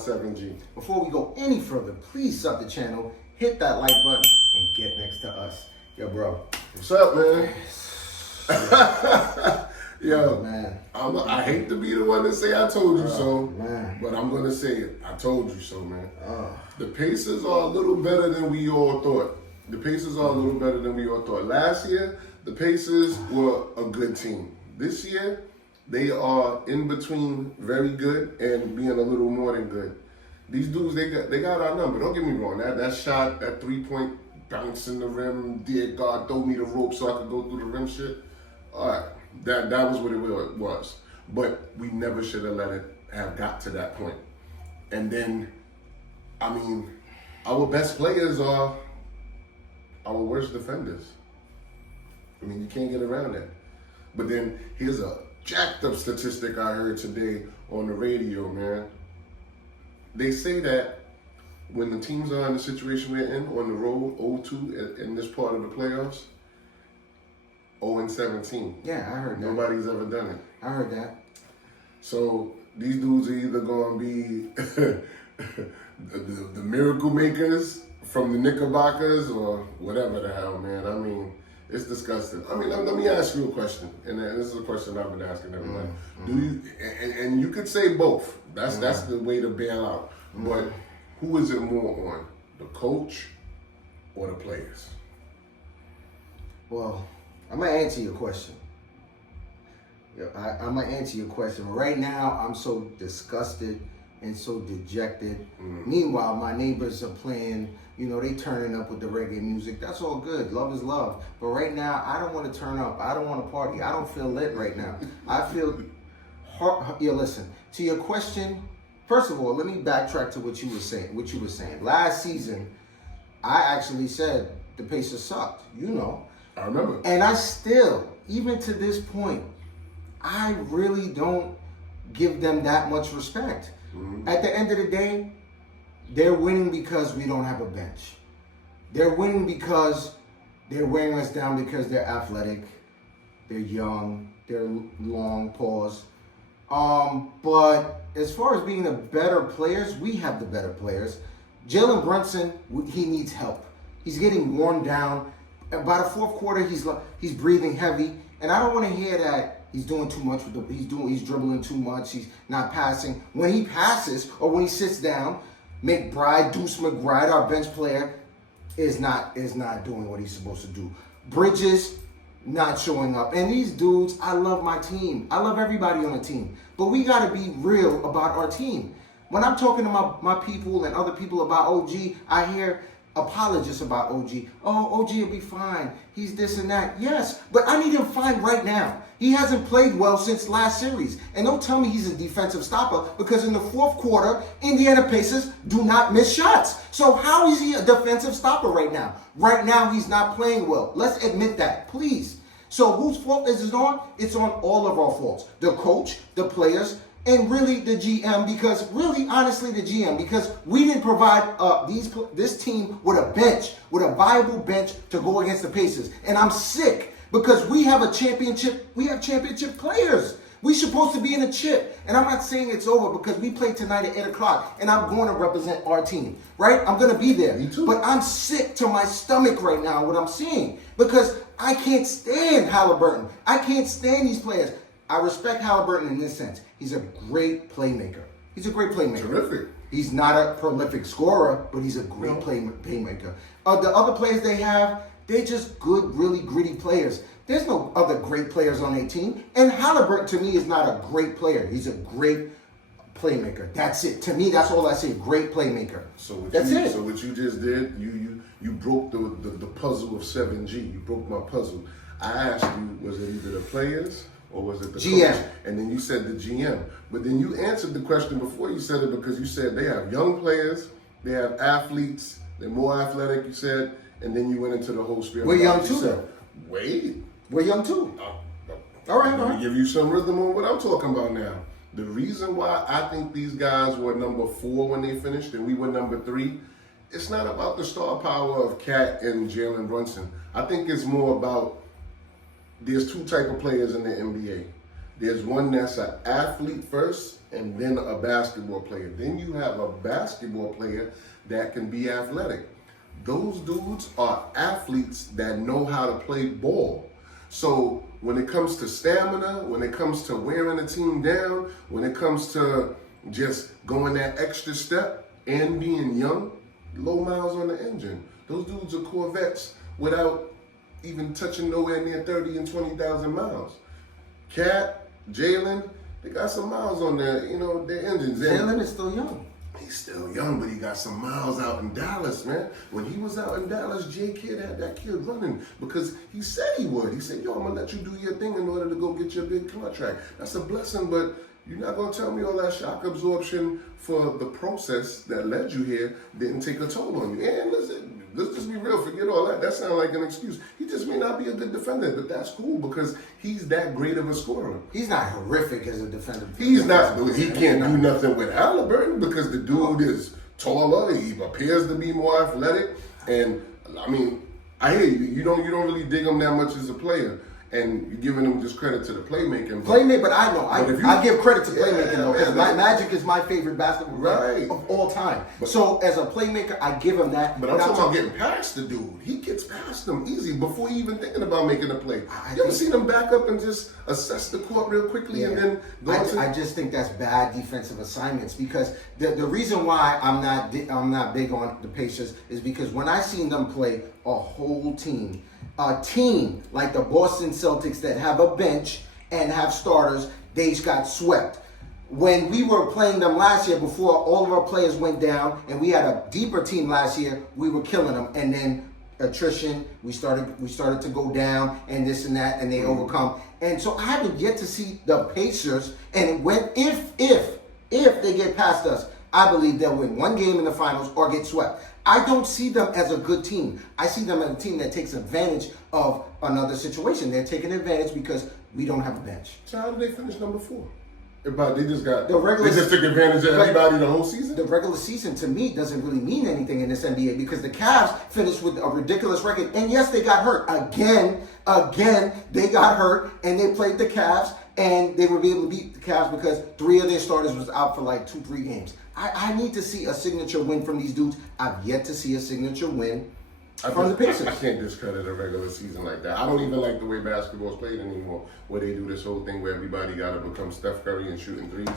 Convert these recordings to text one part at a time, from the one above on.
7G. Before we go any further, please sub the channel, hit that like button, and get next to us. Yo, bro. What's up, man? Yo, man. I hate to be the one to say I told you so, man. but I'm going to say it. I told you so, man. The Pacers are a little better than we all thought. Last year, the Pacers were a good team. This year, they are in between very good and being a little more than good. These dudes, they got our number. Don't get me wrong. That shot, that 3-point bounce in the rim, dear God, throw me the rope so I could go through the rim shit. All right, that was what it was. But we never should have let it have got to that point. And then, I mean, our best players are our worst defenders. I mean, you can't get around that. But then here's a jacked up statistic I heard today on the radio, man. They say that when the teams are in the situation we're in on the road, 0-2 in this part of the playoffs, 0-17. Yeah, I heard that. Nobody's ever done it. I heard that. So these dudes are either going to be the miracle makers from the Knickerbockers or whatever the hell, man. I mean, it's disgusting. I mean, let me ask you a question, and this is a question I've been asking everybody. Do you? And you could say both. That's the way to bail out. But who is it more on, the coach or the players? Well, I'm gonna answer your question. I'm gonna answer your question. Right now, I'm so disgusted and so dejected. Meanwhile, my neighbors are playing. You know, they turning up with the reggae music. That's all good. Love is love. But right now, I don't want to turn up. I don't want to party. I don't feel lit right now. I feel listen, to your question, first of all, let me backtrack to what you were saying. Last season, I actually said the Pacers sucked. You know. I remember. And I still, even to this point, I really don't give them that much respect. At the end of the day, they're winning because we don't have a bench. They're winning because they're wearing us down because they're athletic, they're young, they're long, pause. But as far as being the better players, we have the better players. Jalen Brunson, he needs help. He's getting worn down. By the fourth quarter, he's breathing heavy, and I don't want to hear that he's doing too much he's dribbling too much. He's not passing. When he passes or when he sits down, Deuce McBride, our bench player, is not doing what he's supposed to do. Bridges not showing up. And these dudes, I love my team. I love everybody on the team. But we got to be real about our team. When I'm talking to my people and other people about OG, I hear apologists about OG. Oh, OG will be fine. He's this and that. Yes, but I need him fine right now. He hasn't played well since last series. And don't tell me he's a defensive stopper, because in the fourth quarter, Indiana Pacers do not miss shots. So how is he a defensive stopper right now? Right now, he's not playing well. Let's admit that, please. So whose fault is it on? It's on all of our faults. The coach, the players, and really the GM, because really, honestly, the GM, because we didn't provide this team with a bench, with a viable bench to go against the Pacers. And I'm sick because we have championship players. We're supposed to be in a chip. And I'm not saying it's over because we play tonight at 8 o'clock and I'm going to represent our team, right? I'm going to be there. Me too. But I'm sick to my stomach right now, what I'm seeing, because I can't stand Halliburton. I can't stand these players. I respect Halliburton in this sense. He's a great playmaker. Terrific. He's not a prolific scorer, but he's a great playmaker. The other players they have, they're just good, really gritty players. There's no other great players on their team. And Halliburton, to me, is not a great player. He's a great playmaker. That's it. To me, that's all I say. Great playmaker. So what you just did, you broke the puzzle of 7G. You broke my puzzle. I asked you, was it either the players or was it the GM? Coach? And then you said the GM. But then you answered the question before you said it, because you said they have young players, they have athletes, they're more athletic, you said, and then you went into the whole spiel. We're young too, though. Wait. We're young too. All right. Let me give you some rhythm on what I'm talking about now. The reason why I think these guys were number 4 when they finished and we were number 3, it's not about the star power of Cat and Jalen Brunson. I think it's more about there's 2 type of players in the NBA. There's one that's an athlete first and then a basketball player. Then you have a basketball player that can be athletic. Those dudes are athletes that know how to play ball. So when it comes to stamina, when it comes to wearing a team down, when it comes to just going that extra step and being young, low miles on the engine. Those dudes are Corvettes without even touching nowhere near 30 and 20,000 miles. Cat, Jalen, they got some miles on their engines. Jalen is still young. He's still young, but he got some miles out in Dallas, man. When he was out in Dallas, J-Kid had that kid running because he said he would. He said, yo, I'm going to let you do your thing in order to go get your big contract. That's a blessing, but you're not going to tell me all that shock absorption for the process that led you here didn't take a toll on you. And listen, let's just be real. Forget all that. That sounds like an excuse. He just may not be a good defender, but that's cool because he's that great of a scorer. He's not horrific as a defender. He's not. He can't do nothing with Halliburton because the dude is taller. He appears to be more athletic. And, I mean, I hear you. You don't really dig him that much as a player. And you're giving him just credit to the playmaking. But I know. I give credit to playmaking, though, because Magic is my favorite basketball player of all time. So, as a playmaker, I give him that. But I'm talking about getting past the dude. He gets past them easy before he even thinking about making a play. You ever seen him back up and just assess the court real quickly and then go I just think that's bad defensive assignments because the reason why I'm not big on the Pacers is because when I seen them play a whole team, a team like the Boston Celtics that have a bench and have starters, they got swept. When we were playing them last year, before all of our players went down, and we had a deeper team last year, we were killing them. And then attrition, we started to go down, and this and that, and they overcome. And so I haven't yet to see the Pacers. And if they get past us, I believe they'll win one game in the finals or get swept. I don't see them as a good team. I see them as a team that takes advantage of another situation. They're taking advantage because we don't have a bench. So how did they finish number 4? They just took advantage of everybody the whole season? The regular season, to me, doesn't really mean anything in this NBA because the Cavs finished with a ridiculous record. And yes, they got hurt. Again, they got hurt and they played the Cavs and they were able to beat the Cavs because 3 of their starters was out for like 2-3 games. I need to see a signature win from these dudes. I've yet to see a signature win from the Pacers. I can't discredit a regular season like that. I don't even like the way basketball's played anymore, where they do this whole thing where everybody got to become Steph Curry and shooting threes.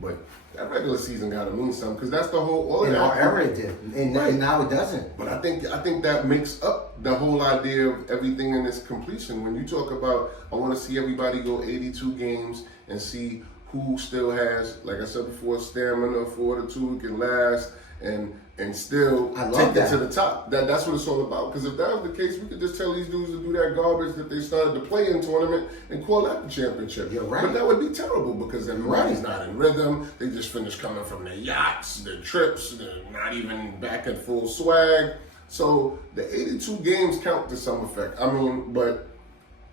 But that regular season got to mean something because that's the whole. In our era, it did, and now it doesn't. But I think that makes up the whole idea of everything in this completion. When you talk about, I want to see everybody go 82 games and see who still has, like I said before, stamina, fortitude, can last, and still take it to the top. That's what it's all about. Because if that was the case, we could just tell these dudes to do that garbage that they started to play in tournament and call that the championship. You're right. But that would be terrible because everybody's not in rhythm. They just finished coming from their yachts, their trips, they're not even back at full swag. So the 82 games count to some effect. I mean, but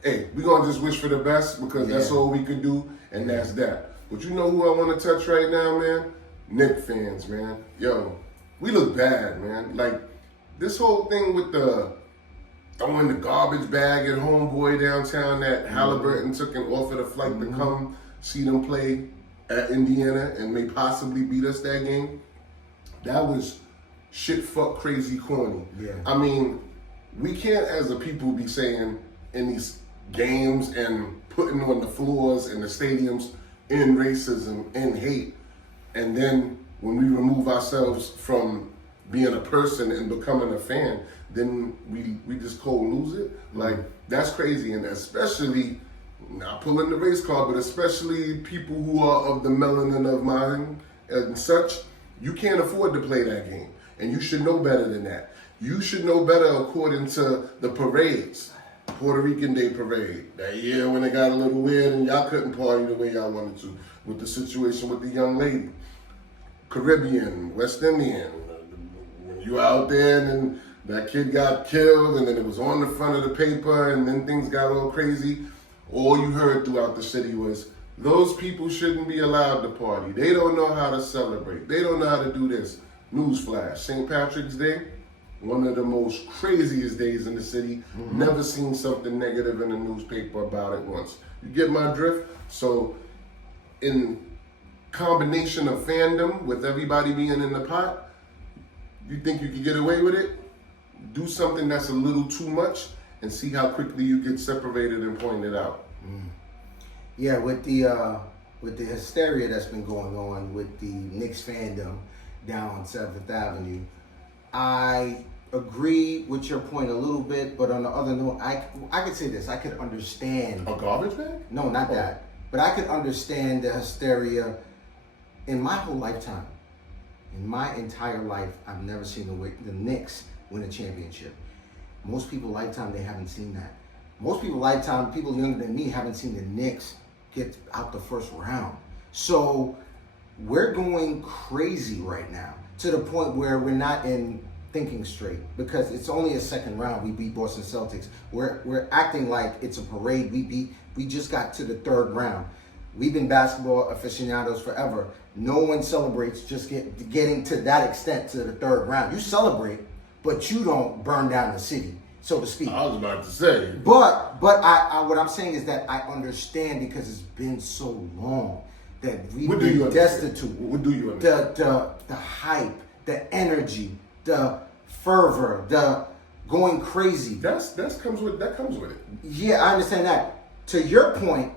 hey, we're going to just wish for the best because that's all we could do, and that's that. But you know who I want to touch right now, man? Knicks fans, man. Yo, we look bad, man. Like, this whole thing with the throwing the garbage bag at homeboy downtown that Halliburton took and offered a flight to come see them play at Indiana and may possibly beat us that game. That was shit fuck crazy corny. Yeah. I mean, we can't as a people be saying in these games and putting on the floors in the stadiums in racism and hate, and then when we remove ourselves from being a person and becoming a fan, then we just cold lose it. Like, that's crazy. And especially, not pulling the race card, but especially people who are of the melanin of mine and such, you can't afford to play that game. And you should know better than that. You should know better according to the parades. Puerto Rican Day Parade, that year when it got a little weird and y'all couldn't party the way y'all wanted to, with the situation with the young lady. Caribbean, West Indian, when you out there and then that kid got killed and then it was on the front of the paper and then things got all crazy, all you heard throughout the city was, those people shouldn't be allowed to party. They don't know how to celebrate. They don't know how to do this. Newsflash, St. Patrick's Day, one of the most craziest days in the city. Never seen something negative in the newspaper about it once. You get my drift? So, in combination of fandom with everybody being in the pot, you think you can get away with it? Do something that's a little too much and see how quickly you get separated and pointed out. Yeah, with the hysteria that's been going on with the Knicks fandom down on 7th Avenue, I agree with your point a little bit, but on the other note, I could say this. I could understand. A garbage bag? No, not that. But I could understand the hysteria in my whole lifetime. In my entire life, I've never seen the Knicks win a championship. Most people lifetime, they haven't seen that. Most people lifetime, people younger than me, haven't seen the Knicks get out the first round. So we're going crazy right now to the point where we're not in thinking straight because it's only a second round. We beat Boston Celtics. We're acting like it's a parade. We just got to the third round. We've been basketball aficionados forever. No one celebrates just getting to that extent to the third round. You celebrate, but you don't burn down the city, so to speak. I was about to say. But I what I'm saying is that I understand because it's been so long that we've been destitute. What do you understand? The hype, the energy, the fervor, the going crazy. That comes with it. Yeah, I understand that. To your point,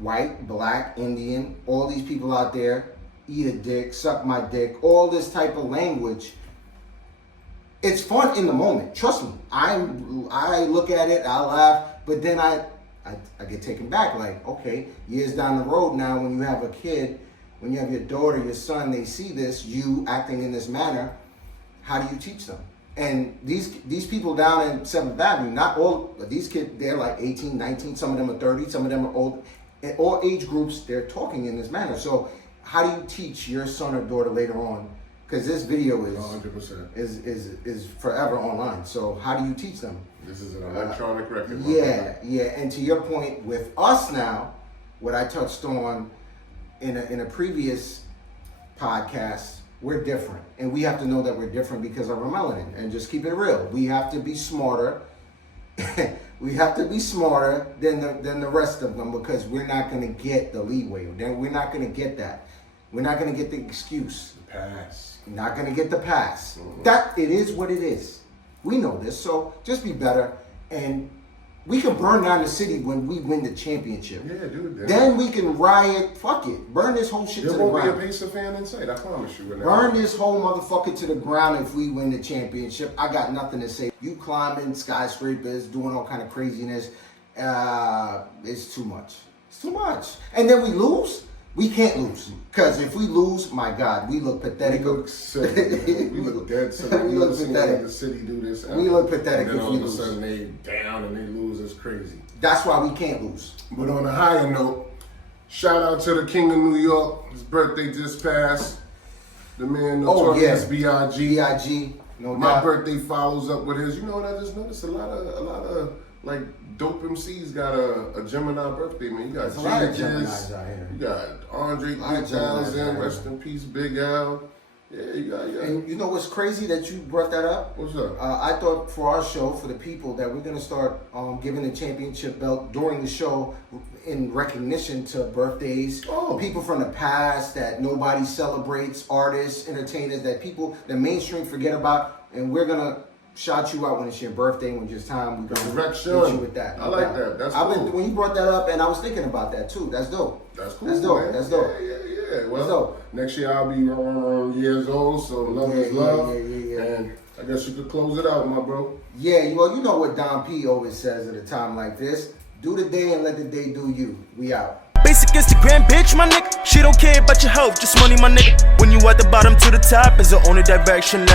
white, black, Indian, all these people out there, eat a dick, suck my dick, all this type of language. It's fun in the moment. Trust me. I look at it, I laugh, but then I get taken back. Like, okay, years down the road now, when you have a kid, when you have your daughter, your son, they see this, you acting in this manner, how do you teach them? And these people down in 7th Avenue, not all of these kids, they're like 18, 19, some of them are 30, some of them are old. In all age groups, they're talking in this manner. So how do you teach your son or daughter later on? Because this video is 100% is forever online. So how do you teach them? This is an electronic record. Yeah. And to your point, with us now, what I touched on in a previous podcast, we're different, and we have to know that we're different because of our melanin. And just keep it real, we have to be smarter. We have to be smarter than the rest of them because we're not going to get the leeway. We're not going to get that. We're not going to get the excuse. The pass. We're not going to get the pass. Mm-hmm. That it is what it is. We know this, so just be better. And we can burn down the city when we win the championship. Yeah, dude. Then we can riot. Fuck it. Burn this whole shit to the ground. There won't be a Pacer fan in sight. I promise you. Burn this whole motherfucker to the ground if we win the championship. I got nothing to say. You climbing skyscrapers, doing all kind of craziness. It's too much. It's too much. And then we lose. We can't lose. Because if we lose, my God, we look pathetic. We look silly. We look dead silly. We look pathetic. The city do this. We look pathetic and then if all we of a lose. sudden they down and they lose. It's crazy. That's why we can't lose. But on a higher note, shout out to the King of New York. His birthday just passed. The man Notorious B.I.G. B.I.G. No doubt. My birthday follows up with his. You know what I just noticed? A lot of like dope MCs got a Gemini birthday, man. You got a lot of Jay Geminis out here. You got Andre 3000, rest in peace, Big Al. Yeah, you got. And you know what's crazy that you brought that up? What's up? I thought for our show, for the people, that we're gonna start giving the championship belt during the show in recognition to birthdays, people from the past that nobody celebrates, artists, entertainers that the mainstream forget about, and we're gonna shout you out when it's your birthday, when it's time. We're gonna hit you with that. I like that. That's cool. When you brought that up, and I was thinking about that too. That's dope. That's cool. That's dope. Man. That's dope. Yeah. Well, next year I'll be years old, so love is love. Yeah. And I guess you could close it out, my bro. Yeah, well, you know what Don P always says at a time like this. Do the day and let the day do you. We out. Basic Instagram bitch, my nigga. She don't care about your health, just money, my nigga. When you at the bottom to the top is the only direction.